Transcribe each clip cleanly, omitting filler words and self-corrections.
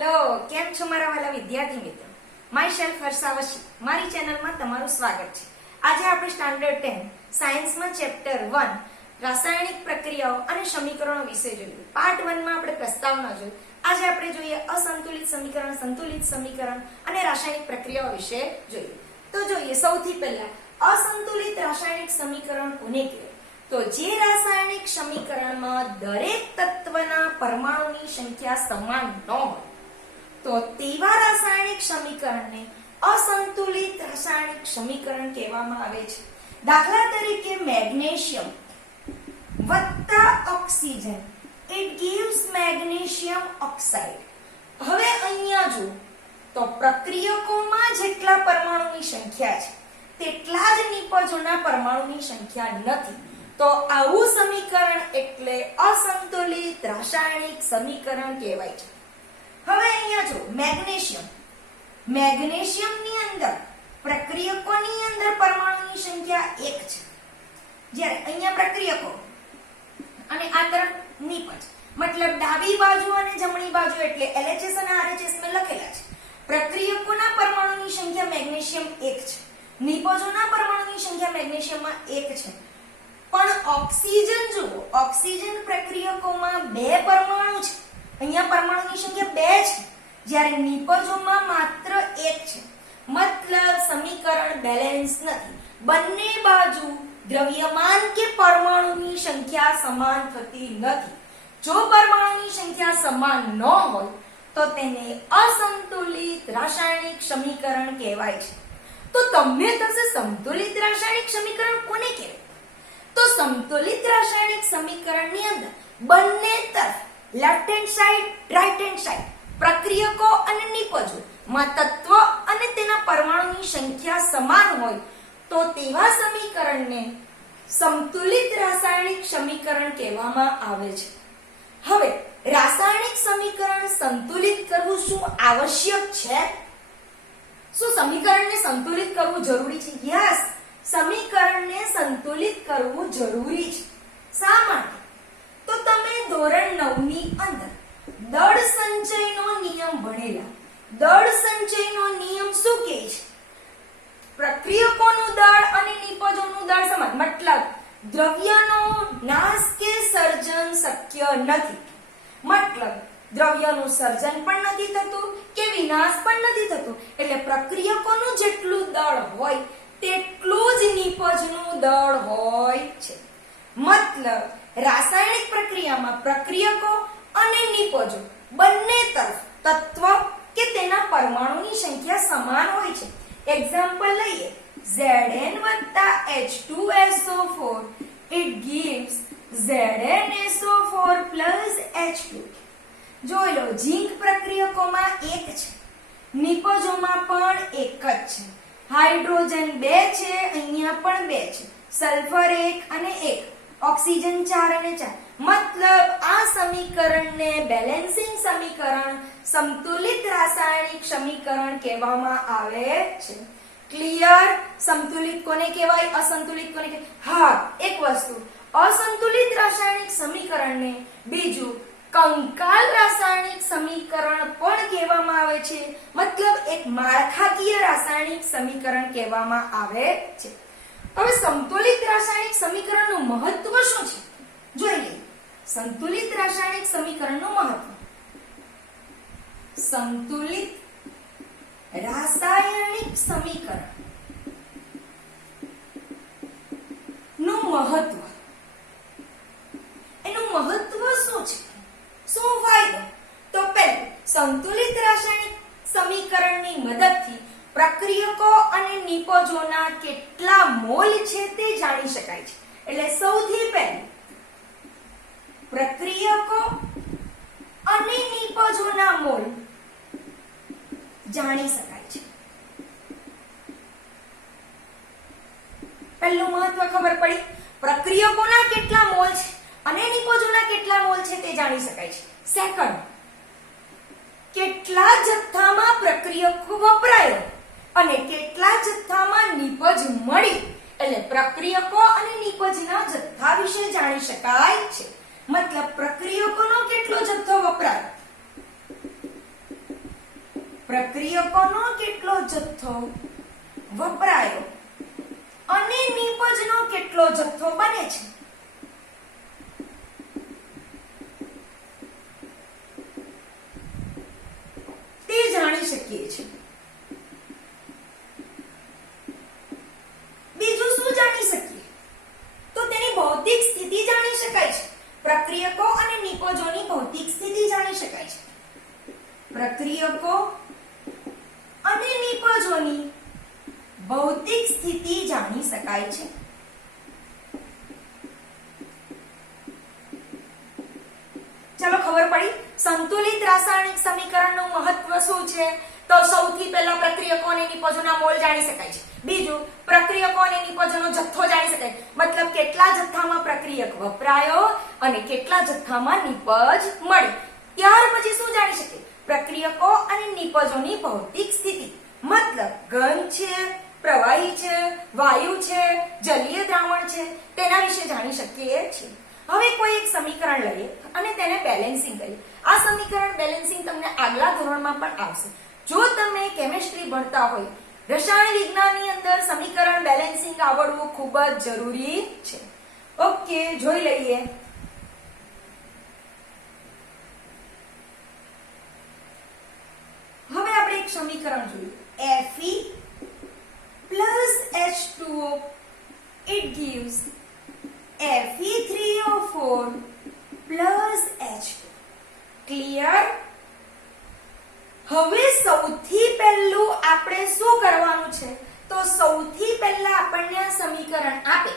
Hello, કેમ છો મારા વાલા વિદ્યાર્થી મિત્રો? માય સેલ્ફ હર્ષાવશી, મારી ચેનલમાં તમારું સ્વાગત છે. આજે આપણે સ્ટાન્ડર્ડ 10 સાયન્સમાં ચેપ્ટર 1 રાસાયણિક પ્રક્રિયાઓ અને સમીકરણો વિશે જોયું. પાર્ટ 1 માં આપણે પ્રસ્તાવના જોઈ. આજે આપણે જોઈએ અસંતુલિત સમીકરણ, સંતુલિત સમીકરણ અને રાસાયણિક પ્રક્રિયાઓ વિશે જોઈએ. તો જોઈએ સૌથી પહેલા અસંતુલિત રાસાયણિક સમીકરણ કોને કહેવાય? તો જે રાસાયણિક સમીકરણમાં દરેક તત્વના પરમાણુની સંખ્યા સમાન ન હોય તો તેવા રાસાયણિક સમીકરણને અસંતુલિત રાસાયણિક સમીકરણ કહેવામાં આવે છે. દાખલા તરીકે મેગ્નેશિયમ વત્તા oxygen, it gives magnesium oxide. હવે અહીંયા જો તો પ્રક્રિયકોમાં જેટલા પરમાણુની સંખ્યા છે તેટલા જ નિપજોના પરમાણુની સંખ્યા નથી. તો આવું સમીકરણ એટલે અસંતુલિત રાસાયણિક સમીકરણ કહેવાય છે. હવે અહીંયા જો મેગ્નેશિયમની અંદર પ્રક્રિયકોની અંદર પરમાણુની સંખ્યા 1 છે, જ્યારે અહીંયા પ્રક્રિયકો અને આ તરફ નિપજ, મતલબ ડાબી બાજુ અને જમણી બાજુ એટલે LHS અને RHS માં લખેલા છે. પ્રક્રિયકોના પરમાણુની સંખ્યા મેગ્નેશિયમ 1 છે, નિપજોના પરમાણુની સંખ્યા મેગ્નેશિયમમાં 1 છે. પણ ઓક્સિજન જુઓ, ઓક્સિજન પ્રક્રિયકોમાં 2 પરમાણુ છે. અહીંયા પરમાણુની સંખ્યા 2 છે, જ્યારે નિપજોમાં માત્ર 1 છે. મતલબ સમીકરણ બેલેન્સ નથી. બંને બાજુ દ્રવ્યમાન કે પરમાણુની સંખ્યા સમાન થતી નથી. જો પરમાણુની સંખ્યા સમાન ન હોય તો તેને અસંતુલિત રાસાયણિક સમીકરણ કહેવાય છે. તો તમને થશે સંતુલિત રાસાયણિક સમીકરણ કોને કહેવાય? તો સંતુલિત રાસાયણિક સમીકરણની અંદર બંને તરફ left hand side, right hand side પ્રક્રિયકો અને નિપજો માં તત્વ અને તેના પરમાણુની સંખ્યા સમાન હોય તો તેવા સમીકરણને સંતુલિત રાસાયણિક સમીકરણ કહેવામાં આવે છે. હવે રાસાયણિક સમીકરણ સંતુલિત કરવું શું આવશ્યક છે? શું સમીકરણને સંતુલિત કરવું જરૂરી છે? યસ, સમીકરણને સંતુલિત કરવું જરૂરી છે. શા માટે? તો તમે ધોરણ 9 ની અંદર દળ સંચયનો નિયમ ભણેલા. દળ સંચયનો નિયમ શું કહે છે? પ્રક્રિયકોનું દળ અને નિપજોનું દળ સમાન, મતલબ દ્રવ્યનો નાશ કે સર્જન શક્ય નથી. મતલબ દ્રવ્યનું સર્જન પણ નથી થતું કે વિનાશ પણ નથી થતું. એટલે પ્રક્રિયકોનું જેટલું દળ હોય તેટલું જ નિપજનું દળ હોય છે. મતલબ રાસાયણિક પ્રક્રિયામાં પ્રક્રિયકો અને નિપજો બંને તરફ તત્વ કે તેના પરમાણુની સંખ્યા સમાન હોય છે. એક્ઝામ્પલ લઈએ, Zn H2SO4 it gives ZnSO4 H2. જોઈ લો, ઝીંક પ્રક્રિયકોમાં 1 છે, નિપજોમાં પણ 1 જ છે. હાઇડ્રોજન 2 છે, અહીંયા પણ 2 છે. સલ્ફર 1 અને 1, ઓક્સિજન 4 અને 4. મતલબ આ સમીકરણને બેલેન્સિંગ સમીકરણ, સંતુલિત રાસાયણિક સમીકરણ કહેવામાં આવે છે. ક્લિયર? સંતુલિત કોને કહેવાય, અસંતુલિત કોને કહેવાય? હા, એક વસ્તુ, અસંતુલિત રાસાયણિક સમીકરણને બીજું કંકાલ રાસાયણિક સમીકરણ પણ કહેવામાં આવે છે. મતલબ એક માળખાકીય રાસાયણિક સમીકરણ કહેવામાં આવે છે. હવે સંતુલિત રાસાયણિક સમીકરણનું મહત્વ શું છે જોઈ લઈએ. સંતુલિત રાસાયણિક સમીકરણનું મહત્વ. સંતુલિત રાસાયણિક સમીકરણ નું મહત્વ, એનું મહત્વ શું છે, શું ફાયદો? તો પહેલું, સંતુલિત રાસાયણિક સમીકરણની મદદથી પ્રક્રિયકો અને નિપજોના કેટલા મોલ છે તે જાણી શકાય છે. એટલે સૌથી પહેલું પ્રક્રિયકો અને નિપજોના મોલ જાણી શકાય છે. પહેલું મહત્વ ખબર પડી, પ્રક્રિયકોના કેટલા મોલ છે અને નિપજોના કેટલા મોલ છે તે જાણી શકાય છે. સેકન્ડ, કેટલા જથ્થામાં પ્રક્રિયકો વપરાયો અને કેટલા જથ્થામાં નિપજ મળી, એટલે પ્રક્રિયકો અને નિપજના જથ્થા વિશે જાણી શકાય છે. મતલબ પ્રક્રિયકોનો કેટલો જથ્થો વપરાયો પ્રક્રિયકોનો કેટલો જથ્થો વપરાયો અને નીપજનો કેટલો જથ્થો બને છે. તે જાણી શકીએ છીએ. બીજું શું જાણી શકીએ? તો તેની ભૌતિક સ્થિતિ જાણી શકાય છે. પ્રક્રિયકો અને નિપજોની ભૌતિક સ્થિતિ જાણી શકાય છે. પ્રક્રિયકો અને નિપજોની ભૌતિક સ્થિતિ જાણી શકાય છે. ચાલો ખબર પડી સંતુલિત રાસાયણિક સમીકરણનું મહત્વ શું છે. તો સૌથી પહેલા પ્રક્રિયકો અને નિપજોના મોલ જાણી શકાય છે. બીજું પ્રક્રિયકો અને નિપજોનો જથ્થો જાણી શકાય, મતલબ કેટલા જથ્થામાં પ્રક્રિયક વપરાયો અને કેટલા જથ્થામાં નિપજ મળી. ત્યાર પછી શું જાણી શકીએ? પ્રક્રિયકો અને નિપજોની ભૌતિક સ્થિતિ, મતલબ ઘન છે, પ્રવાહી છે, વાયુ છે, જલીય દ્રાવણ છે, તેના વિશે જાણી શકીએ છીએ. હવે કોઈ એક સમીકરણ લઈએ અને તેને બેલેન્સિંગ કરીએ. આ સમીકરણ બેલેન્સિંગ તમને આગલા ધોરણમાં પણ આવશે. જો તમે કેમિસ્ટ્રી ભણતા હોય, રસાયણ વિજ્ઞાનની અંદર સમીકરણ બેલેન્સિંગ આવડવું ખૂબ જ જરૂરી છે. ઓકે, જોઈ લઈએ. હવે આપણે એક સમીકરણ જોયું. Fe plus H2O, it gives Fe3O4 plus H2. Clear? હવે સૌથી પહેલું આપણે શું કરવાનું છે? તો સૌથી પહેલા આપણને આ સમીકરણ આપે,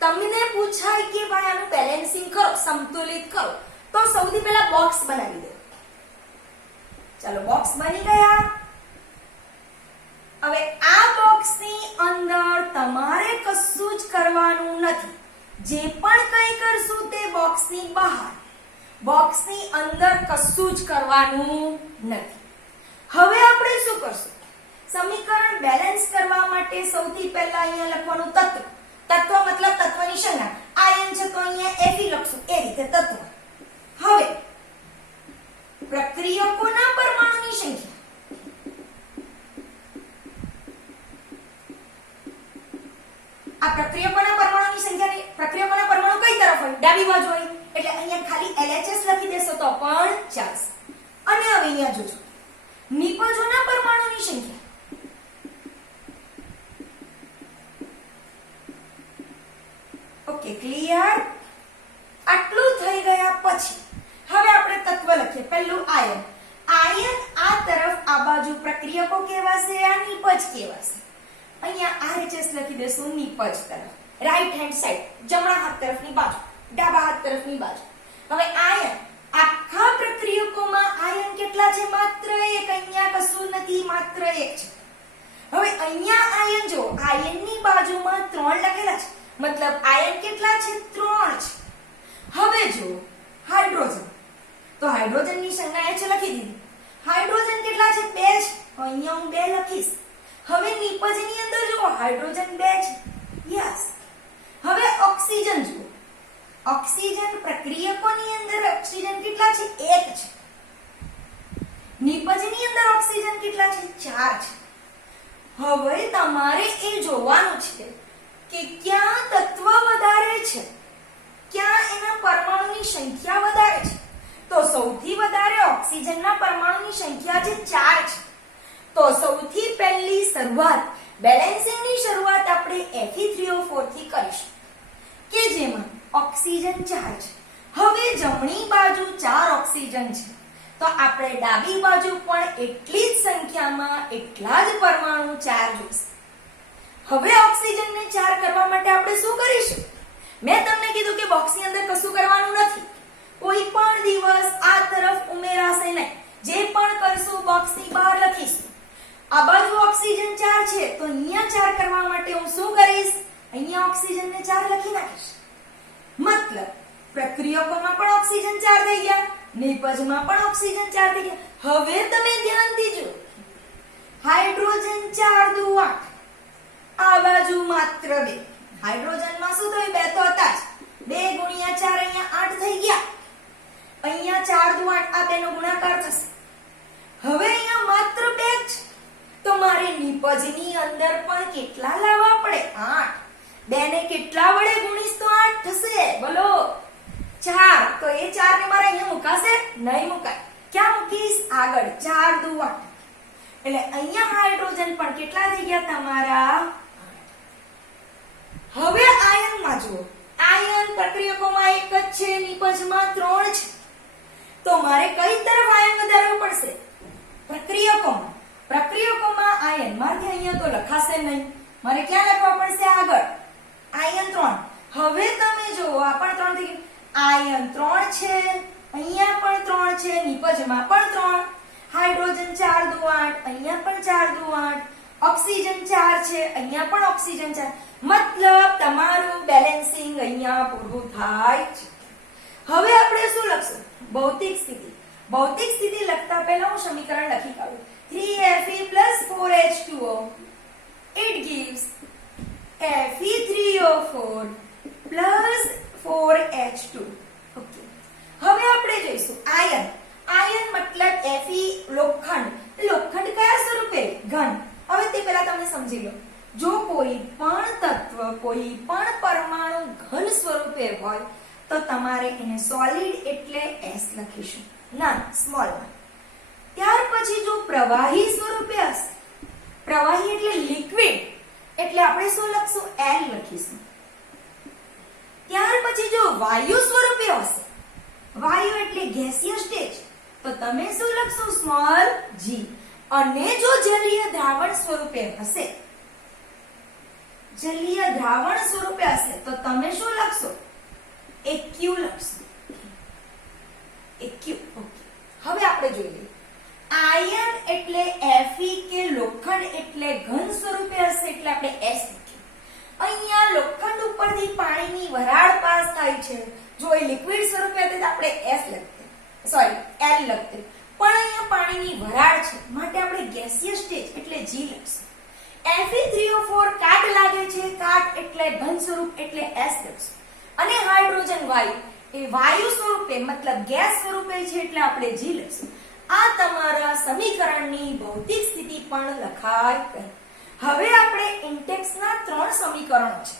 તમને પૂછાય કે ભાઈ આનું બેલેન્સિંગ કરો, સંતુલિત કરો, તો સૌથી પહેલા બોક્સ બનાવી દો. ચાલો, બોક્સ બની ગયા. હવે આ બોક્સની અંદર તમારે કશું જ કરવાનું નથી. જે પણ કંઈ કરશું તે બોક્સની બહાર, બોક્સની અંદર કશું જ કરવાનું નથી. હવે આપણે શું કરશું? સમીકરણ બેલેન્સ કરવા માટે સૌથી પહેલા અહીંયા લખવાનું તત્વ. તત્વ મતલબ તત્વની સંજ્ઞા. આયન છે તો અહીંયા Fe લખશું, એ રીતે તત્વ. હવે પ્રક્રિયકોના પરમાણુની સંખ્યા. આ પ્રક્રિયકોના પરમાણુની સંખ્યાની પ્રક્રિયકોના પરમાણુ કઈ તરફ હોય? ડાબી બાજુ હોય, એટલે અહીંયા ખાલી LHS લખી દેશો તો પણ ચાલશે. અને હવે અહીંયા જોજો નિપજોના પરમાણુની સંખ્યા. Okay, clear? આટલું થઈ ગયા પછી હવે આપણે તત્વ લખીએ. પહેલું આયન. આયન આ તરફ, આ બાજુ પ્રક્રિયકો કહેવાશે, આ નિપજ કહેવાશે. અહીંયા RHS લખી દેશું નિપજ તરફ, રાઈટ હેન્ડ સાઈડ, જમણા હાથ તરફની બાજુ, ડાબા હાથ તરફની બાજુ. હવે આયન, આખા પ્રક્રિયકોમાં આયન કેટલા છે? માત્ર એક. અહીંયા કશું નથી, માત્ર એક છે. હવે અહીંયા આયન જો, આયનની બાજુમાં 3 લખેલા છે, મતલબ આયન કેટલા છે? 3 છે. હવે જો હાઇડ્રોજન, તો હાઇડ્રોજનની સંજ્ઞા H લખી દીધી. હાઇડ્રોજન કેટલા છે? 2 છે. અહીંયા હું 2 લખીશ. હવે નિપજની અંદર જો હાઇડ્રોજન 2 છે. યસ. હવે ઓક્સિજન જુઓ. ઓક્સિજન પ્રક્રિયકોની અંદર ઓક્સિજન કેટલા છે? 1 છે. નિપજની અંદર ઓક્સિજન કેટલા છે? 4 છે. હવે તમારે એ જોવાનું છે કે ક્યાં તત્વ વધારે છે, ક્યાં એના પરમાણુની સંખ્યા વધારે છે. તો સૌથી વધારે ઓક્સિજનના પરમાણુની સંખ્યા જે 4 છે. તો સૌથી પહેલી શરૂઆત, બેલેન્સિંગની શરૂઆત આપણે Fe3O4 થી કરીશું, કે જેમાં ઓક્સિજન 4 છે. હવે જમણી બાજુ 4 ઓક્સિજન છે, તો આપણે ડાબી બાજુ પણ એટલી જ સંખ્યામાં એટલા જ પરમાણુ 4 જોઈશે. હવે ઓક્સિજનને 4 કરવા માટે આપણે શું કરીશું? મેં તમને કીધું કે બોક્સની અંદર કશું કરવાનું નથી. કોઈ પણ દિવસ આ તરફ ઉમેરાશે નહીં. જે પણ કરશું બોક્સની બહાર લખીશું. આ બાજુ ઓક્સિજન 4 છે, તો અહીંયા 4 કરવા માટે હું શું કરીશ? અહીંયા ઓક્સિજનને 4 લખી નાખીશ. મતલબ પ્રક્રિયકોમાં પણ ઓક્સિજન 4 થઈ ગયા, નિપજમાં પણ ઓક્સિજન 4 થઈ ગયા. હવે તમે ધ્યાનથી જુઓ, હાઇડ્રોજન 4 દુ 8, આ બાજુ માત્ર 2. હાઇડ્રોજનમાં શું થયું? 2 તો હતા જ. 2 ગુણ્યા 4 અહીંયા 8 થઈ ગયા. અહીંયા 4 દુ 8, આ બેનો ગુણાકાર થશે. હવે અહીંયા માત્ર 2 નિપજની અંદર પણ કેટલા લાવવા પડે? 8. 2 ને કેટલા વડે ગુણીશ તો 8 થશે? બોલો. 4. તો એ 4 ને મારે અહીંયા મુકાશે? નહીં મુકાય. ક્યાં મૂકીશ? આગળ. 4 દુ 8. એટલે અહીંયા હાઇડ્રોજન પણ કેટલા થઈ ગયા તમારા? 8. હવે આયનમાં જુઓ. આયન પ્રક્રિયકોમાં એક જ છે, નિપજમાં 3 છે. તો મારે કઈ તરફ આયન વધારવું પડશે? પ્રક્રિયકોમાં. પ્રક્રિયકોમાં આયન મારથી અહીંયા તો લખાશે નહીં. મારે ક્યાં લખવા પડશે? આગળ. આયન 3. હવે તમે જુઓ, આ પણ 3 થઈ ગયું. આયન 3 છે, અહીંયા પણ 3 છે, નિપજમાં પણ 3. હાઇડ્રોજન 4 દુ 8, અહીંયા પણ 4 દુ 8. ઓક્સિજન 4 છે, અહીંયા પણ ઓક્સિજન 4. મતલબ તમારું બેલેન્સિંગ અહીંયા પૂરું થાય છે. હવે આપણે શું લખશું? ભૌતિક સ્થિતિ. ભૌતિક સ્થિતિ લખતા પહેલા હું સમીકરણ લખી કાઢું. 3Fe + 4H2O. It gives Fe3O4 + 4H2. Okay. હવે આપણે જોઈશું આયન. આયન મતલબ Fe લોખંડ. લોખંડ કયા સ્વરૂપે? ઘન. હવે તે પહેલા તમે સમજી લો. જો કોઈ પણ તત્વ, કોઈ પણ પરમાણુ ઘન સ્વરૂપે હોય તો તમારે એને સોલિડ એટલે S લખીશું, ના સ્મોલમાં. ત્યાર પછી જો પ્રવાહી સ્વરૂપે હશે, પ્રવાહી એટલે લિક્વિડ, એટલે આપણે શું લખશું? L લખીશું. ત્યાર પછી જો વાયુ સ્વરૂપે હશે, વાયુ એટલે ગેસીય સ્ટેજ, તો તમે શું લખશો? Small g. અને જો જલીય દ્રાવણ સ્વરૂપે હશે, જલીય દ્રાવણ સ્વરૂપે હશે તો તમે શું લખશો? AQ લખશો. AQ. ઓકે. હવે આપણે જોઈએ. આયન એટલે Fe કે લોખંડ એટલે ઘન સ્વરૂપે હશે એટલે આપણે S લખીએ. અહીંયા લોખંડ ઉપરથી પાણીની વરાળ પાસ થાય છે. જો એ લિક્વિડ સ્વરૂપે હતી તો આપણે S લખતે, સોરી L લખતે. પણ અહીંયા પાણીની વરાળ છે માટે આપણે ગેસીય સ્ટેજ એટલે G લખશું. Fe3O4 કાટ લાગે છે, કાટ એટલે ઘન સ્વરૂપ એટલે S લખશું. અને હાઇડ્રોજન વાયુ એ વાયુ સ્વરૂપે મતલબ ગેસ સ્વરૂપે છે એટલે આપણે G લખશું. આ તમારા સમીકરણની ભૌતિક સ્થિતિ પણ લખાઈ ગઈ. હવે આપણે ઇન્ટેક્સના 3 સમીકરણો છે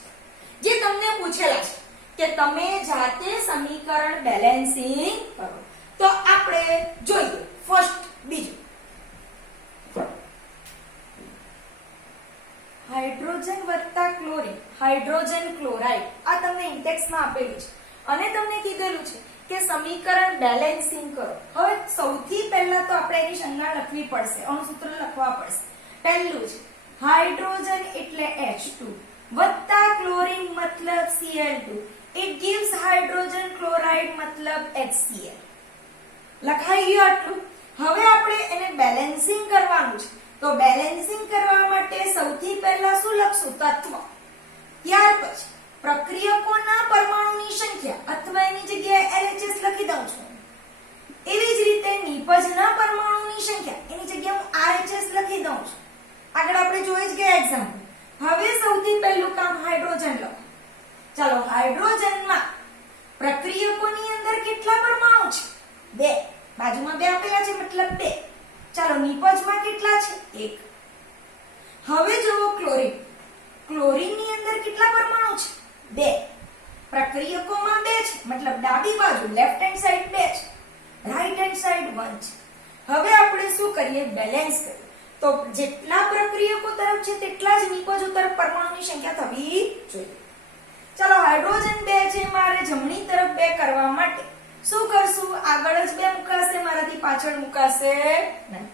જે તમને પૂછેલા છે કે તમે જાતે સમીકરણ બેલેન્સિંગ કરો. તો આપણે જોઈએ. ફર્સ્ટ, બીજું. હાઇડ્રોજન વત્તા ક્લોરીન, હાઇડ્રોજન ક્લોરાઇડ, આ તમને ઇન્ટેક્સમાં આપેલું છે અને તમને કીધેલું છે કે સમીકરણ બેલેન્સિંગ કરો. હવે સૌથી પહેલા તો આપણે એની સંજ્ઞા લખવી પડશે, અણુસૂત્ર લખવા પડશે. પહેલું છે હાઇડ્રોજન એટલે H2 વત્તા ક્લોરીન મતલબ Cl2. It gives hydrogen chloride મતલબ HCl. લખાઈ ગયું આટલું. હવે આપણે એને બેલેન્સિંગ કરવાનું છે. તો બેલેન્સિંગ કરવા માટે સૌથી પહેલા શું લખશું? તત્વ. ત્યાર પછી પ્રક્રિયકોના પરમાણુની સંખ્યા અથવા એની જગ્યાએ LHS લખી દઉં છું. એવી જ રીતે નિપજના પરમાણુની સંખ્યા એની જગ્યાએ હું RHS લખી દઉં છું. આગળ આપણે જોઈ જ ગયા એક્ઝામ્પલ. હવે સૌથી પહેલું કામ હાઇડ્રોજન લખો. ચાલો, હાઇડ્રોજનમાં પ્રક્રિયકોની અંદર કેટલા પરમાણુ છે? 2. બાજુમાં 2 આપેલા છે મતલબ 2. ચાલો, નિપજમાં કેટલા છે? 1. હવે જુઓ ક્લોરીન. ક્લોરીનની અંદર કેટલા પરમાણુ છે? 2. પ્રક્રિયકોમાં 2 છે મતલબ ડાબી બાજુ લેફ્ટ હેન્ડ સાઈડ 2 છે, રાઈટ હેન્ડ સાઈડ 1 છે. હવે આપણે શું કરીએ? બેલેન્સ કરીએ. તો જેટલા પ્રક્રિયકો તરફ છે તેટલા જ નિપજો તરફ પરમાણુની સંખ્યા થવી જોઈએ. ચાલો, હાઇડ્રોજન 2 છે, મારે જમણી તરફ 2 કરવા માટે શું કરશું? આગળ જ 2 મુકાશે, મારાથી પાછળ મુકાશે નહીં.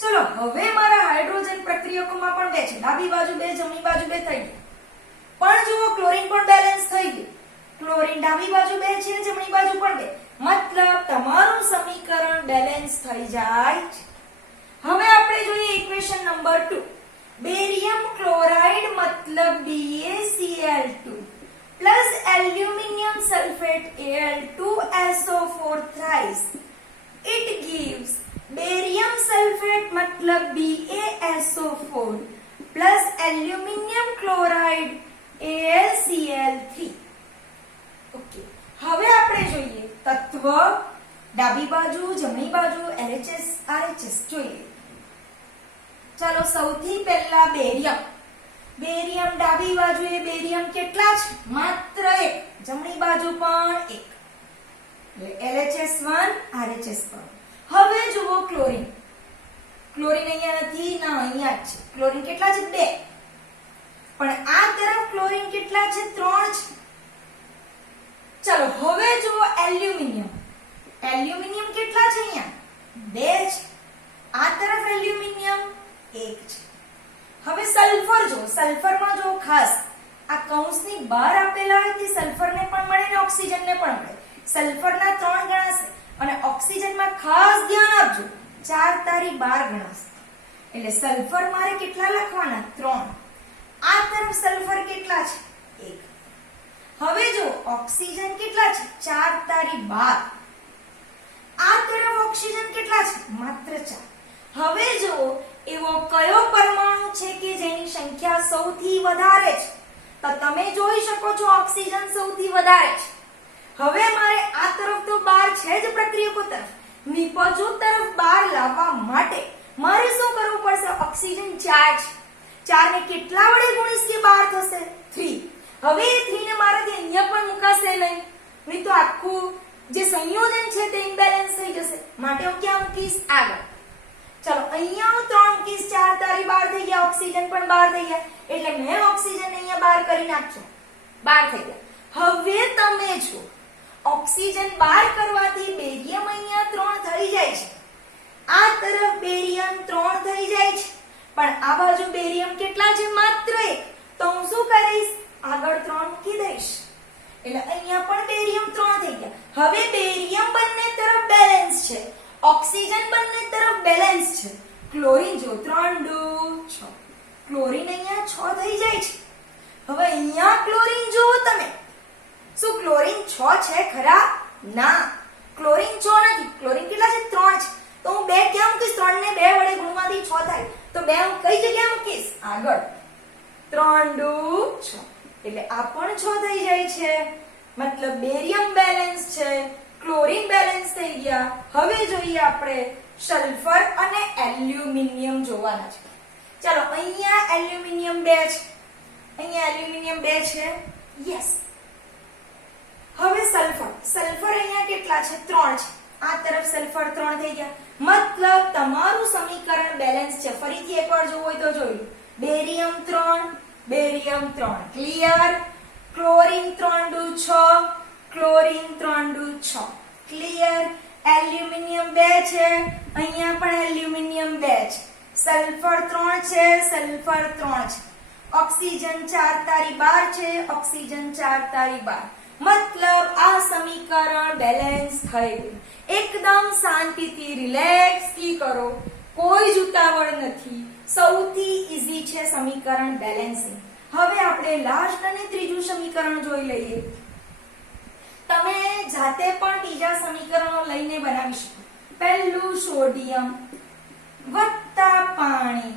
ચલો, હવે મારા હાઇડ્રોજન પ્રક્રિયકોમાં પણ 2 છે, ડાબી બાજુ 2, જમણી બાજુ 2 થઈ ગયું. પણ જુઓ, ક્લોરીન પણ બેલેન્સ થઈ ગયું. ક્લોરીન ડાબી બાજુ 2 છે, જમણી બાજુ પણ 2. મતલબ તમારું સમીકરણ બેલેન્સ થઈ જાય છે. હવે આપણે જોઈએ ઇક્વેશન નંબર 2. બેરિયમ ક્લોરાઇડ મતલબ BaCl2 plus aluminium sulphate Al2SO4 thrice. It gives barium sulphate મતલબ BaSO4 plus aluminium chloride AlCl3. Okay. હવે આપણે જોઈએ તત્વ. ડાબી બાજુ, જમણી બાજુ, LHS RHS જોઈએ. ચાલો સૌથી પહેલા બેરિયમ. બેરિયમ ડાબી બાજુએ બેરિયમ કેટલા છે? માત્ર એક. જમણી બાજુ પણ એક. એટલે LHS1 RHS1. હવે જુઓ ક્લોરીન. ક્લોરીન અહીંયા નથી, ના અહીંયા જ છે. ક્લોરીન કેટલા છે? 2. પણ આ તરફ ક્લોરીન કેટલા છે? 3 છે. ચલો હવે જુઓ એલ્યુમિનિયમ. એલ્યુમિનિયમ કેટલા છે? અહીંયા 2 છે. આ તરફ એલ્યુમિનિયમ 1 છે. હવે સલ્ફર જો, સલ્ફરમાં જો ખાસ આ કૌંસની બહાર આપેલા હોય તે સલ્ફરને પણ મળે ને ઓક્સિજનને પણ મળે. સલ્ફરના 3 ગણાશે અને ઓક્સિજનમાં ખાસ ધ્યાન આપજો 4 તારી 12 ગણાશે. એટલે સલ્ફર મારે કેટલા લખવાના? 3. આ તરફ સલ્ફર કેટલા છે? 1. હવે જો ઓક્સિજન કેટલા છે? 4 તારી 12. આ તરફ ઓક્સિજન કેટલા છે? માત્ર 4. હવે જો એવો કયો પરમાણુ છે કે જેની સંખ્યા સૌથી વધારે છે? તો તમે જોઈ શકો છો ઓક્સિજન સૌથી વધારે છે. હવે મારે આ તરફ તો 12 છે જ પ્રક્રિયકો તરફ, નિપજો તરફ 12 લાવવા માટે મારે શું કરવું પડશે? ઓક્સિજન 4 છે. 4 ને કેટલા વડે ગુણીશ કે 12 થશે? 3. હવે એ 3 ને મારાથી અહીંયા પણ મુકાશે નહીં તો આખું જે સંયોજન છે તે ઇમ્બેલેન્સ થઈ જશે. માટે હું ક્યાં મૂકીશ? આગળ. ચલો અહીંયા હું 3 મૂકીશ. 4 તારી 12 થઈ ગયા, ઓક્સિજન પણ 12 થઈ ગયા. એટલે મેં ઓક્સિજન અહીંયા બહાર કરી નાખજો. 12 થઈ ગયા. હવે તમે જો ઓક્સિજન બહાર કરવાથી બેરિયમ અહીંયા 3 થઈ જાય છે. આ તરફ બેરિયમ 3 થઈ જાય છે. પણ આ બાજુ બેરિયમ કેટલા છે? માત્ર 1. તો હું શું કરીશ? આગળ 3 મૂકી દઈશ. એટલે અહીંયા પણ બેરિયમ 3 થઈ ગયા. હવે બેરિયમ બંને તરફ બેલેન્સ છે, ઓક્સિજન બંને તરફ બેલેન્સ છે. ક્લોરીન જો 3 2 6. ક્લોરીન અહીંયા 6 થઈ જાય છે. હવે અહીંયા ક્લોરીન જુઓ તમે. શું ક્લોરીન 6 છે ખરા? ના, ક્લોરીન 6 નથી. ક્લોરીન કેટલા છે? 3 છે. તો હું 2 ક્યાં મૂકીશ? 3 ને 2 વડે ગુણવાથી 6 થાય. તો 2 હું કઈ જગ્યાએ મૂકીશ? આગળ. 3 2 6. એટલે આ પણ 6 થઈ જાય છે. મતલબ બેરિયમ બેલેન્સ છે, ક્લોરીન બેલેન્સ થઈ ગયા. હવે જોઈએ આપણે સલ્ફર અને એલ્યુમિનિયમ જોવાના છે. ચાલો અહીંયા એલ્યુમિનિયમ 2 છે, અહીંયા એલ્યુમિનિયમ 2 છે. યસ. હવે સલ્ફર. સલ્ફર અહીંયા કેટલા છે? 3 છે. આ તરફ સલ્ફર 3 થઈ ગયા. મતલબ તમારું સમીકરણ બેલેન્સ છે. ફરીથી એકવાર જોવું હોય તો જોઈ લો. Barium 3, barium 3 clear. Chlorine 3 2 6, chlorine 3 2 6 clear. Aluminium 2 છે, અહીંયા પણ એલ્યુમિનિયમ 2 છે. સલ્ફર 3 છે, સલ્ફર 3 છે. ઓક્સિજન 4 તારી 12 છે, ઓક્સિજન 4 તારી 12. મતલબ આ સમીકરણ બેલેન્સ થઈ ગયું. એકદમ શાંતિથી રિલેક્સથી કરો, કોઈ જ ઉતાવળ નથી. સૌથી ઈઝી છે સમીકરણ બેલેન્સિંગ. હવે આપણે લાસ્ટ અને ત્રીજું સમીકરણ જોઈ લઈએ. તમે જાતે પણ બીજા સમીકરણો લઈને બનાવી શકો. પહેલું સોડિયમ વત્તા પાણી,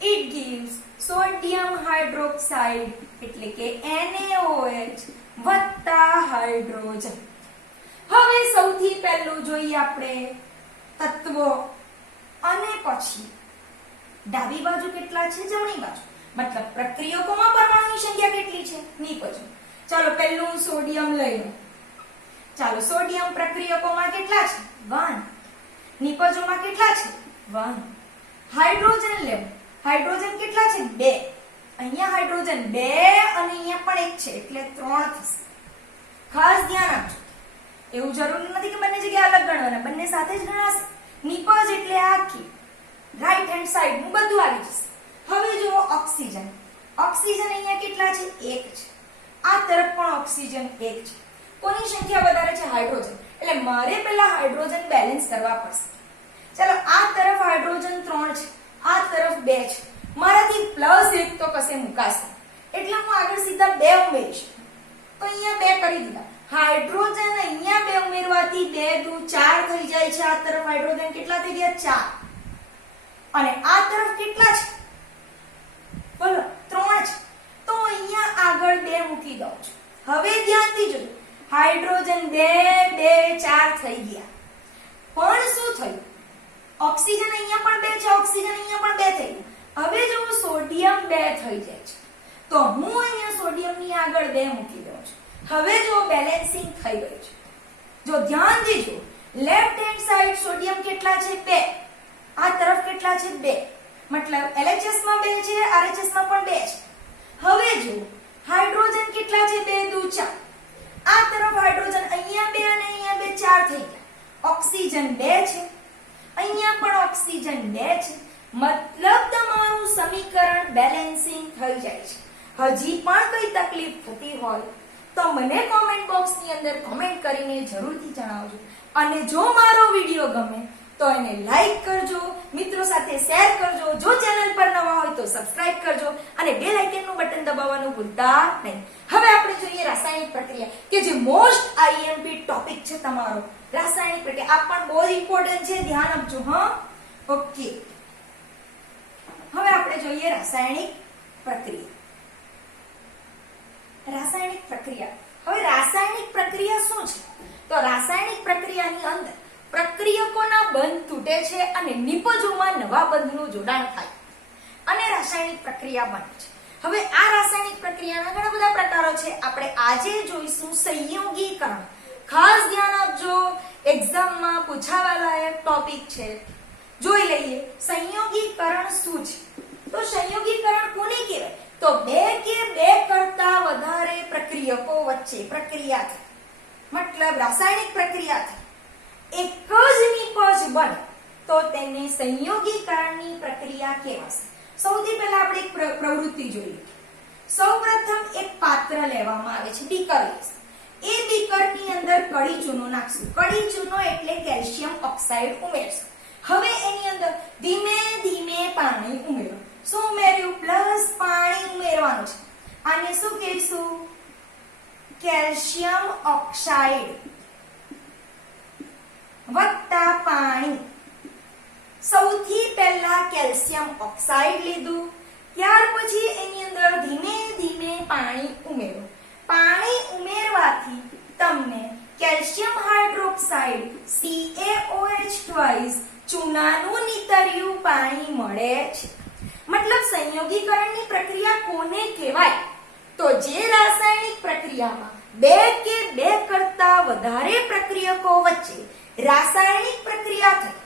ઇટ gives સોડિયમ હાઇડ્રોક્સાઇડ એટલે કે NaOH વત્તા હાઇડ્રોજન. હવે સૌથી પહેલું જોઈએ આપણે તત્વો અને પછી ડાબી બાજુ કેટલા છે, જમણી બાજુ. મતલબ પ્રક્રિયકોમાં પરમાણુની સંખ્યા કેટલી છે, નિપજો. ચાલો પહેલું સોડિયમ લઈ લો. ચાલો સોડિયમ પ્રક્રિયકોમાં કેટલા છે? 1. નિપજોમાં કેટલા છે? 1. હાઇડ્રોજન લેવો. હાઇડ્રોજન કેટલા છે? 2. અહીંયા હાઇડ્રોજન 2 અને અહીંયા પણ 1 છે એટલે 3 થશે. ખાસ ધ્યાન આપજો. એવું જરૂરી નથી કે બંને જગ્યાએ અલગ ગણવાના, બંને સાથે જ ગણાશે. નિપજ એટલે આખી રાઈટ હેન્ડ સાઈડ નું બધું આવી જશે. હવે જુઓ ઓક્સિજન. ઓક્સિજન અહીંયા કેટલા છે? 1 છે. આ તરફ પણ ઓક્સિજન 1 છે. કોની સંખ્યા વધારે છે? હાઇડ્રોજન. એટલે મારે પહેલા હાઇડ્રોજન બેલેન્સ કરવા પડશે. ચાલો આ તરફ હાઇડ્રોજન 3 છે, આ તરફ 2 છે. મારાથી +1 તો કશે મુકાશે એટલે હું આગળ સીધા 2 ઉમેરીશ. તો અહીંયા 2 કરી દીધા. હાઇડ્રોજન અહીંયા 2 ઉમેરવાથી 2 દુ 4 થઈ જાય છે. આ તરફ હાઇડ્રોજન કેટલા થઈ ગયા? 4. અને આ તરફ કેટલા છે? બોલો 3 છે. તો અહીંયા આગળ 2 મૂકી દઉં છું. હવે ધ્યાનથી જોજો. હાઇડ્રોજન 2 2 4 થઈ ગયા. પણ શું થયું? ઓક્સિજન અહીંયા પણ 2 છે, ઓક્સિજન અહીંયા પણ 2 થઈ ગયા. હવે જો સોડિયમ 2 થઈ જાય છે તો હું અહીંયા સોડિયમની આગળ 2 મૂકી દઉં છું. હવે જો બેલેન્સિંગ થઈ ગયું છે. જો ધ્યાન દેજો, લેફ્ટ હેન્ડ સાઈડ સોડિયમ કેટલા છે? 2. આ તરફ કેટલા છે? 2. મતલબ LHS માં 2 છે, RHS માં પણ 2 છે. હવે જો હાઇડ્રોજન કેટલા છે? 2 દુ 4. આ તરફ હાઇડ્રોજન અહીંયા 2 અને અહીંયા 2 4 થઈ ગયા. ઓક્સિજન 2 છે, અહીંયા પણ ઓક્સિજન 2 છે. મતલબ તમારું સમીકરણ બેલેન્સિંગ થઈ જાય છે. હજી પણ કોઈ તકલીફ થતી હોય તો મને કોમેન્ટ બોક્સની અંદર કોમેન્ટ કરીને જરૂરથી જણાવજો. અને જો મારો વિડિયો ગમે તો એને લાઈક કરજો, મિત્રો સાથે શેર કરજો. જો ચેનલ પર નવા હોય તો સબસ્ક્રાઇબ કરજો અને બેલ આઇકનનું બટન દબાવવાનું ભૂલતા નહીં. હવે આપણે જોઈએ રાસાયણિક પ્રક્રિયા, કે જે મોસ્ટ IMP ટોપિક છે તમારો. રાસાયણિક પ્રક્રિયા આ પણ બહુ ઇમ્પોર્ટન્ટ છે, ધ્યાન આપજો. હા, ઓકે. હવે આપણે જોઈએ રાસાયણિક પ્રક્રિયા. રાસાયણિક પ્રક્રિયા. હવે રાસાયણિક પ્રક્રિયા શું છે? તો રાસાયણિક પ્રક્રિયાની અંદર પ્રક્રિયકોના બંધ તૂટે છે અને નિપજોમાં નવા બંધનું જોડાણ થાય અને રાસાયણિક પ્રક્રિયા બને છે. હવે આ રાસાયણિક પ્રક્રિયાના ઘણા બધા પ્રકારો છે. આપણે આજે જોઈશું સંયોગીકરણ. ખાસ ધ્યાન આપજો, એક્ઝામમાં પૂછાવા લાયક ટોપિક છે. જોઈ લઈએ સંયોગીકરણ શું છે. તો સંયોગીકરણ કોને કહેવાય? તો 2 કે 2 કરતા વધારે પ્રક્રિયકો વચ્ચે પ્રક્રિયા થાય. મતલબ રાસાયણિક પ્રક્રિયા થાય, એક જ નિપજ બને તો તેને સંયોગીકરણની પ્રક્રિયા કહેવાશે. સૌથી પહેલા આપણે એક પ્રવૃત્તિ જોઈએ. સૌપ્રથમ એક પાત્ર લેવામાં આવે છે, બીકર લેશું. એ બીકરની અંદર કડી ચૂનો નાખશું. કડી ચૂનો એટલે કેલ્શિયમ ઓક્સાઇડ ઉમેરશું. હવે એની અંદર ધીમે ધીમે પાણી ઉમેરો. શું ઉમેર્યું? પ્લસ પાણી ઉમેરવાનું છે. આને શું કહીશું? કેલ્શિયમ ઓક્સાઇડ વત્તા પાણી. સૌથી પહેલા કેલ્શિયમ ઓક્સાઇડ લીધું, ત્યાર પછી એની અંદર ધીમે ધીમે પાણી ઉમેરો. પાણી ઉમેરવાથી તમને કેલ્શિયમ હાઇડ્રોક્સાઇડ CaOH2 ચૂનાનું નીતર્યું પાણી મળે છે. મતલબ સંયોગીકરણની પ્રક્રિયા કોને કહેવાય? તો જે રાસાયણિક પ્રક્રિયામાં 2 કે 2 કરતા વધારે પ્રક્રિયકો વચ્ચે રાસાયણિક પ્રક્રિયા થઈ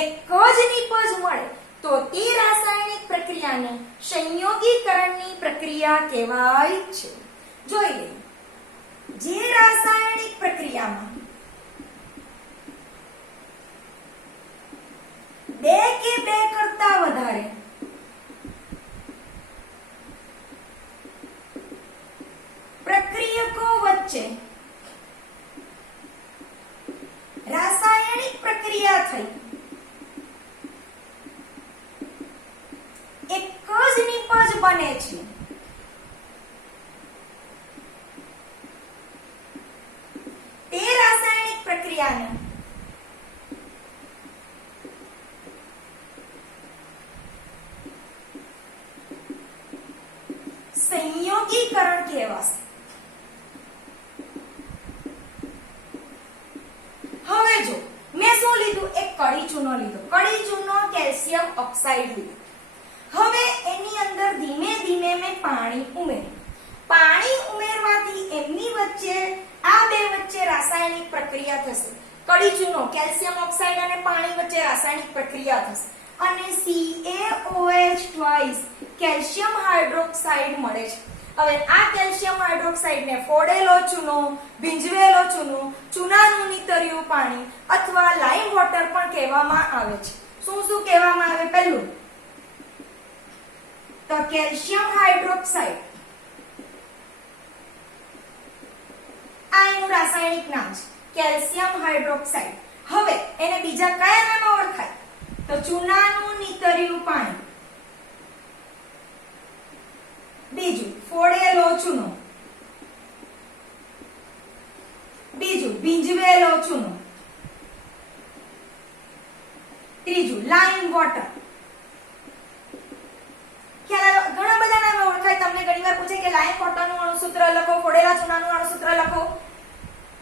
એક જ નિપજ મળે તો તે રાસાયણિક પ્રક્રિયાને સંયોગીકરણની પ્રક્રિયા કહેવાય છે. જોઈ લઈએ. જે રાસાયણિક પ્રક્રિયામાં 2 કે 2 કરતા વધારે પ્રક્રિયકો વચ્ચે રાસાયણિક પ્રક્રિયા થઈ એક જ નિપજ બને છે તે રાસાયણિક પ્રક્રિયાને સંયોગીકરણ કહેવાશે. હવે જો મેં શું લીધું? એક કડી ચૂનો લીધો. કડી ચૂનો કેલ્શિયમ ઓક્સાઇડ લીધો. હવે એની અંદર ધીમે ધીમે મેં પાણી ઉમેર્યું. પાણી ઉમેરવાથી એમની વચ્ચે આ બે વચ્ચે રાસાયણિક પ્રક્રિયા થશે. કડી ચૂનો કેલ્શિયમ ઓક્સાઇડ અને પાણી વચ્ચે રાસાયણિક પ્રક્રિયા થશે અને CaOH2 કેલ્શિયમ હાઇડ્રોક્સાઇડ મળે છે. હવે આ કેલ્શિયમ હાઇડ્રોક્સાઇડને ફોડેલો ચૂનો, ભીંજવેલો ચૂનો, ચૂનાનું નીતર્યું પાણી અથવા લાઇમ વોટર પણ કહેવામાં આવે છે. શું શું કહેવામાં આવે? પહેલું તો કેલ્શિયમ હાઇડ્રોક્સાઇડ, આ એનું રાસાયણિક નામ છે, કેલ્શિયમ હાઇડ્રોક્સાઇડ. હવે એને બીજા કયા નામે ઓળખાય? તો ચૂનાનું નીતર્યું પાણી, બીજું ફોડેલો ચૂનો, બીજું ભીંજવેલો ચૂનો, ત્રીજું લાઇમ વોટર. ઘણા બધા નામે ઓળખાય. તમને ઘણીવાર પૂછે કે લાઇમ વોટરનું અણુસૂત્ર લખો, ફોડેલા ચૂનાનું અણુસૂત્ર લખો,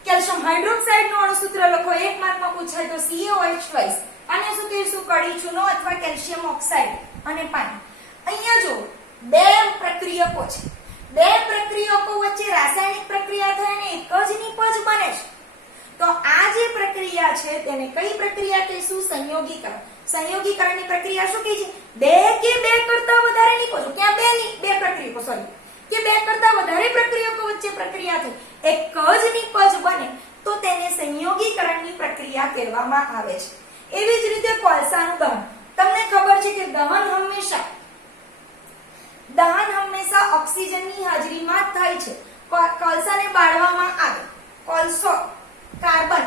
કેલ્શિયમ હાઇડ્રોક્સાઇડનું અણુસૂત્ર લખો. એક માર્કમાં પૂછાય તો CaOH2. આને શું કહીશું? કડી ચૂનો અથવા કેલ્શિયમ ઓક્સાઇડ અને પાણી. અહીંયા જો બે પ્રક્રિયકો છે, બે પ્રક્રિયકો વચ્ચે રાસાયણિક પ્રક્રિયા થાય અને એક જ નિપજ બને છે. તો આ જે પ્રક્રિયા છે તેને કઈ પ્રક્રિયા કહીશું? સંયોગીકરણ. સંયોગીકરણની પ્રક્રિયા શું કહે છે? બે કે બે કરતા વધારે નિપજો, ક્યાં બે પ્રક્રિયકો સોરી કે બે કરતા વધારે પ્રક્રિયકો વચ્ચે પ્રક્રિયા થઈ એક જ નિપજ બને તો તેને સંયોગીકરણની પ્રક્રિયા કહેવામાં આવે છે. એવી જ રીતે કોલસાનું દહન. તમને ખબર છે કે દહન હંમેશા ઓક્સિજનની હાજરીમાં જ થાય છે. કોલસાને બાળવામાં આવે, કોલસો કાર્બન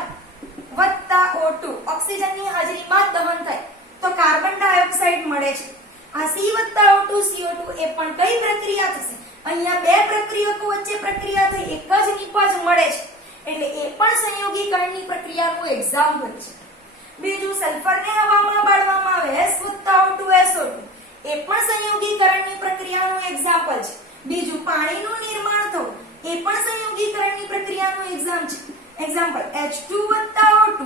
વત્તા O2 ઓક્સિજનની હાજરીમાં જ દહન થાય તો કાર્બન ડાયોક્સાઇડ મળે છે. આ C વત્તા O2 CO2 એ પણ કઈ પ્રક્રિયા થશે? અહીંયા બે પ્રક્રિયકો વચ્ચે પ્રક્રિયા થઈ એક જ નિપજ મળે છે એટલે એ પણ સંયોગીકરણની પ્રક્રિયાનું એક્ઝામ્પલ છે. બીજું સલ્ફરને હવામાં બાળવામાં આવે S વત્તા O2 SO2 એ પણ સંયોગીકરણની પ્રક્રિયાનું એક્ઝામ્પલ છે. બીજું પાણીનું નિર્માણ થવું એ પણ સંયોગીકરણની પ્રક્રિયાનું એક્ઝામ્પલ H2 વત્તા O2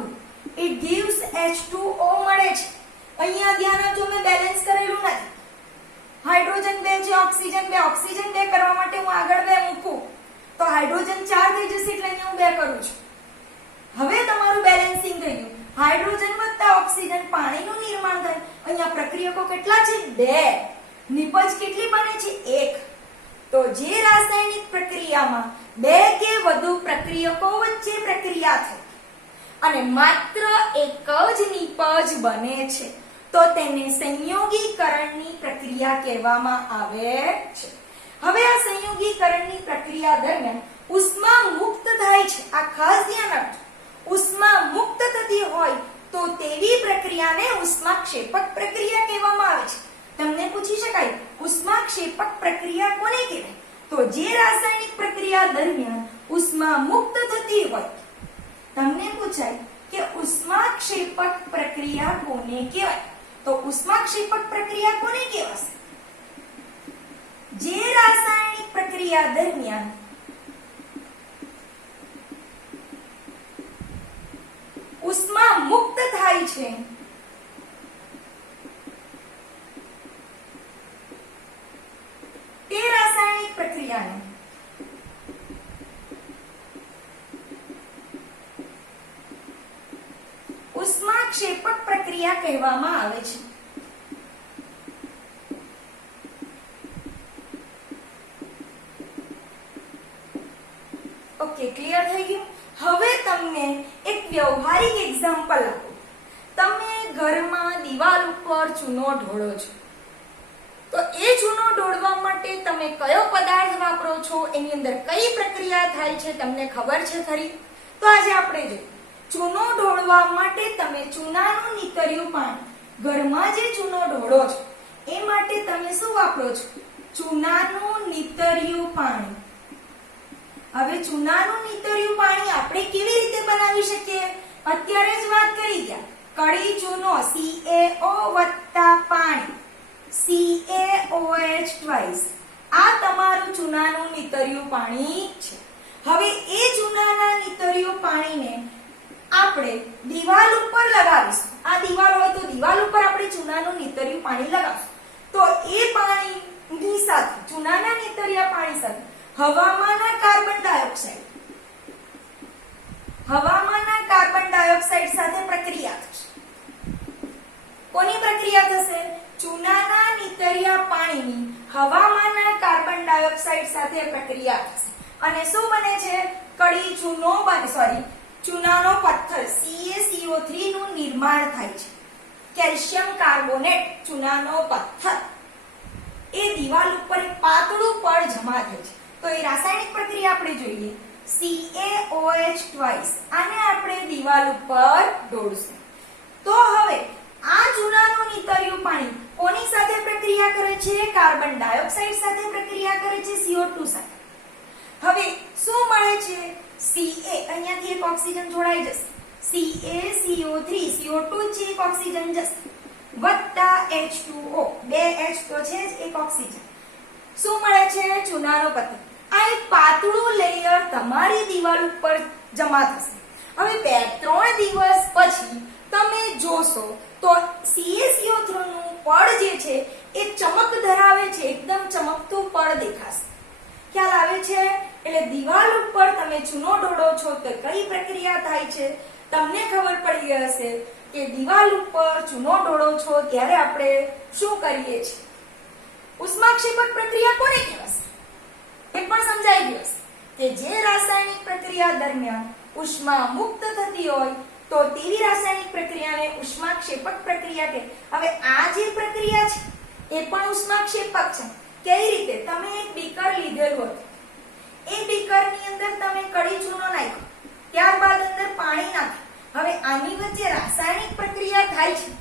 it gives H2O મળે છે. અહીંયા ધ્યાન આપજો મેં બેલેન્સ કરેલું નથી. હાઇડ્રોજન 2 છે, ઓક્સિજન 2, ઓક્સિજન 2 કરવા માટે હું આગળ 2 મૂકું તો હાઇડ્રોજન 4 થઈ જશે એટલે અહીંયા હું 2 કરું છું. હવે તમારું બેલેન્સિંગ થઈ ગયું. હાઇડ્રોજન વત્તા ઓક્સિજન પાણીનું નિર્માણ થાય. અહીંયા પ્રક્રિયકો કેટલા છે? 2. નિપજ કેટલી બને છે? 1. તો જે રાસાયણિક પ્રક્રિયામાં બે કે વધુ પ્રક્રિયકો વચ્ચે પ્રક્રિયા થઈ અને માત્ર એક જ નિપજ બને છે તો તેને સંયોગીકરણની પ્રક્રિયા કહેવામાં આવે છે. હવે આ સંયોગીકરણની પ્રક્રિયા દરમિયાન ઉષ્મા મુક્ત થાય છે. આ ખાસ ધ્યાન રાખજો. ઉષ્મા મુક્ત થતી હોય તો તેવી પ્રક્રિયાને ઉષ્માક્ષેપક પ્રક્રિયા કહેવામાં આવે છે. તમને પૂછી શકાય ઉષ્માક્ષેપક પ્રક્રિયા કોને કહેવાય? તો જે રાસાયણિક પ્રક્રિયા દરમિયાન ઉષ્મા મુક્ત થતી હોય. તમને પૂછાય કે ઉષ્માક્ષેપક પ્રક્રિયા કોને કહેવાય? તો ઉષ્માક્ષેપક પ્રક્રિયા કોને કહેવાશે? જે રાસાયણિક પ્રક્રિયા દરમિયાન ઉષ્મા મુક્ત થાય છે તે રાસાયણિક પ્રક્રિયાને ઉષ્માક્ષેપક પ્રક્રિયા કહેવામાં આવે છે. ઓકે, ક્લિયર થઈ ગયું? હવે તમને એક વ્યવહારિક એક્ઝામ્પલ આપું. તમે ઘરમાં દિવાલ ઉપર ચૂનો ઢોળો છો તો એ ચૂનો ઢોળવા માટે તમે કયો પદાર્થ વાપરો છો, એની અંદર કઈ પ્રક્રિયા થાય છે તમને ખબર છે ખરી? તો આજે આપણે જોઈએ. ચૂનો ઢોળવા માટે તમે ચૂનાનું નીતર્યું પાણી, ઘરમાં જે ચૂનો ઢોળો છો એ માટે તમે શું વાપરો છો? ચૂનાનું નીતર્યું પાણી. હવે ચૂનાનું નીતર્યું પાણી આપણે કેવી રીતે બનાવી શકીએ? અત્યારે જ વાત કરી ગયા. કળી ચૂનો CaO વત્તા પાણી CaOH twice. આ તમારું ચૂનાનું નીતર્યું પાણી છે. હવે એ ચૂનાના નીતર્યું પાણીને આપણે દિવાલ ઉપર લગાવીશું. આ દિવાલ હોય તો દિવાલ ઉપર આપણે ચૂનાનું નીતર્યું પાણી લગાવીશું. તો એ પાણીની સાથે ચૂનાના નીતર્યા પાણી સાથે હવામાંના કાર્બન ડાયોક્સાઇડ સાથે પ્રક્રિયા થશે. કોની પ્રક્રિયા થશે? ચૂનાના નીતર્યા પાણીની હવામાંના કાર્બન ડાયોક્સાઇડ સાથે પ્રક્રિયા થશે અને શું બને છે? કળી ચૂનો ચૂનાનો પથ્થર CaCO3 નું નિર્માણ થાય છે. કેલ્શિયમ કાર્બોનેટ ચૂનાનો પથ્થર એ દિવાલ ઉપર પાતળું પડ જમા થાય છે. તો એ રાસાયણિક પ્રક્રિયા આપણે જોઈએ. CaOH twice. આને આપણે દિવાલ ઉપર ઢોળશું. તો હવે આ ચૂનાનું નીતર્યું પાણી કોની સાથે પ્રક્રિયા કરે છે? કાર્બન ડાયોક્સાઇડ સાથે પ્રક્રિયા કરે છે, CO2 સાથે. હવે શું મળે છે? Ca, અહીંયાથી એક ઓક્સિજન જોડાઈ જશે. CaCO3, CO2 છે, એક ઓક્સિજન જશે વત્તા H2O, 2 H તો છે જ, એક ઓક્સિજન. શું મળે છે? ચૂનાનો પથ્થર. આ એક પાતળું લેયર તમારી દિવાલ ઉપર જમા થશે. હવે 2-3 દિવસ પછી તમે જોશો તો CaCO3 નું પડ જે છે એ ચમક ધરાવે છે, એકદમ ચમકતું પડ દેખાશે. ખ્યાલ આવે છે? એટલે દિવાલ ઉપર તમે ચૂનો ઢોળો છો તો કઈ પ્રક્રિયા થાય છે તમને ખબર પડી હશે કે દિવાલ ઉપર ચૂનો ઢોળો છો ત્યારે આપણે શું કરીએ છીએ. ઉષ્માક્ષેપક પ્રક્રિયા કોને કહેવાશે એ પણ સમજાઈ ગયું હશે કે જે રાસાયણિક પ્રક્રિયા દરમિયાન ઉષ્મા મુક્ત થતી હોય તો તેવી રાસાયણિક પ્રક્રિયાને ઉષ્માક્ષેપક પ્રક્રિયા કહે. હવે આ જે પ્રક્રિયા છે એ પણ ઉષ્માક્ષેપક છે. કઈ રીતે? તમે એક બીકર લીધેલું હતું, એ બીકરની અંદર તમે કડી ચૂનો નાખ્યો, ત્યારબાદ અંદર પાણી નાખ્યું. હવે આની વચ્ચે રાસાયણિક પ્રક્રિયા થાય છે.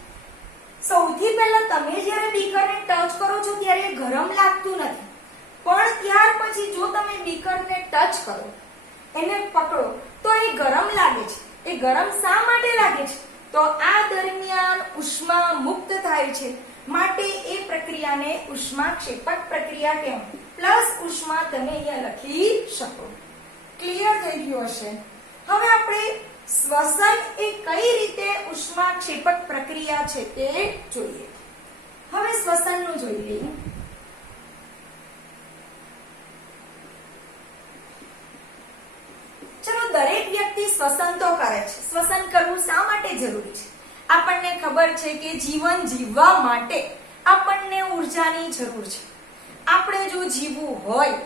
સૌથી પહેલા તમે જ્યારે બીકરને ટચ કરો છો ત્યારે એ ગરમ લાગતું નથી, પણ ત્યાર પછી જો તમે બીકરને ટચ કરો, એને પકડો તો એ ગરમ લાગે છે. એ ગરમ શા માટે લાગે છે? તો આ દરમિયાન ઉષ્મા મુક્ત થાય છે, માટે એ પ્રક્રિયાને ઉષ્માક્ષેપક પ્રક્રિયા કહેવાય. પ્લસ ઉષ્મા તમે અહીંયા લખી શકો. ક્લિયર થઈ ગયું હશે? હવે આપણે શ્વસન એ કઈ રીતે ઉષ્માક્ષેપક પ્રક્રિયા છે તે જોઈએ. હવે શ્વસનનું જોઈ લઈએ. ચલો, દરેક વ્યક્તિ શ્વસન તો કરે છે. શ્વસન કરવું શા માટે જરૂરી છે? આપણને ખબર છે કે જીવન જીવવા માટે આપણને ઉર્જાની જરૂર છે. આપણે જો જીવવું હોય,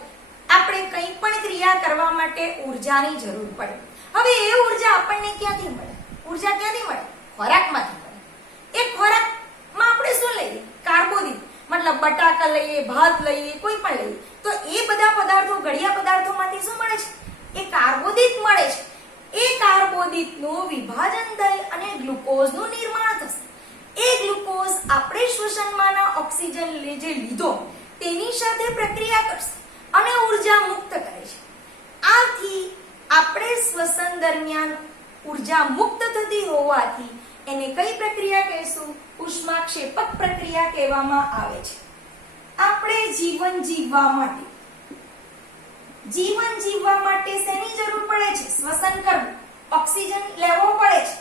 આપણે કંઈ પણ ક્રિયા કરવા માટે ઉર્જાની જરૂર પડે. હવે એ ઉર્જા આપણને ક્યાંથી મળે? ઉર્જા ક્યાંથી મળે? ખોરાકમાંથી મળે. એ ખોરાકમાં આપણે શું લઈએ? કાર્બોદિત, મતલબ બટાકા લઈએ, ભાત લઈએ, કોઈ પણ લઈએ તો એ બધા પદાર્થો, ગળિયા પદાર્થોમાંથી શું મળે છે? એ કાર્બોદિત મળે છે. એ કાર્બોદિતનું વિભાજન થઈ અને ગ્લુકોઝનું નિર્માણ થશે. એ ગ્લુકોઝ આપણે શ્વસનમાંના ઓક્સિજન જે લીધો તેની સાથે પ્રક્રિયા કરશે અને ઉર્જા મુક્ત કરે છે. આથી આપણે શ્વસન દરમિયાન ઉર્જા મુક્ત થતી હોવાથી એને કઈ પ્રક્રિયા કહેશું? ઉષ્માક્ષેપક પ્રક્રિયા કહેવામાં આવે છે. આપણે જીવન જીવવા માટે શેની જરૂર પડે છે? શ્વસન કરવું, ઓક્સિજન લેવો પડે છે.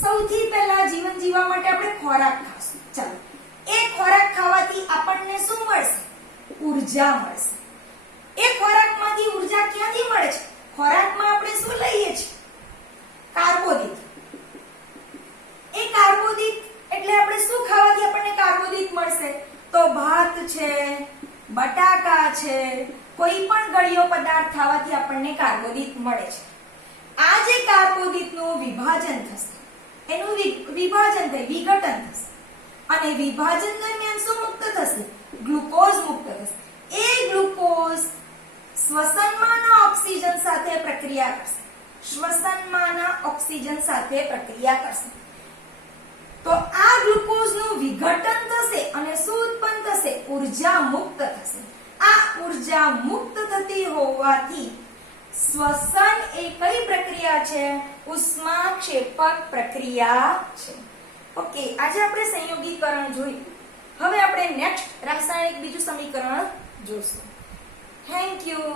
સૌથી પહેલા જીવન જીવવા માટે આપણે ખોરાક ખાશું. ચાલો, એ ખોરાક ખાવાથી આપણને શું મળશે? ઉર્જા મળશે. એ ખોરાકમાંથી ઉર્જા ક્યાંથી મળે છે? ખોરાકમાં આપણે શું લઈએ છીએ? કાર્બોદિત. એ કાર્બોદિત એટલે આપણે શું ખાવાથી આપણને કાર્બોદિત મળશે? તો ભાત છે, બટાકા છે, કોઈ પણ ગળિયો પદાર્થ ખાવાથી આપણને કાર્બોદિત મળે છે. આ જે કાર્બોદિતનું વિભાજન થશે, એનું વિભાજન થઈ વિઘટન થશે અને વિભાજન દરમિયાન શું મુક્ત થશે? ગ્લુકોઝ મુક્ત થશે. એ ગ્લુકોઝ શ્વસનમાંના ઓક્સિજન સાથે પ્રક્રિયા કરશે. શ્વસનમાંના ઓક્સિજન સાથે પ્રક્રિયા કરશે તો આ ગ્લુકોઝનું વિઘટન થશે અને શું ઉત્પન્ન થશે? ઉર્જા મુક્ત થશે. આ ઉર્જા મુક્ત થતી હોવાથી શ્વસન એ કઈ પ્રક્રિયા છે? ઉષ્માક્ષેપક પ્રક્રિયા છે. ઓકે, આજે આપણે સંયોગીકરણ જોયું. હવે આપણે નેક્સ્ટ રાસાયણિક બીજું સમીકરણ જોઈશું. Thank you.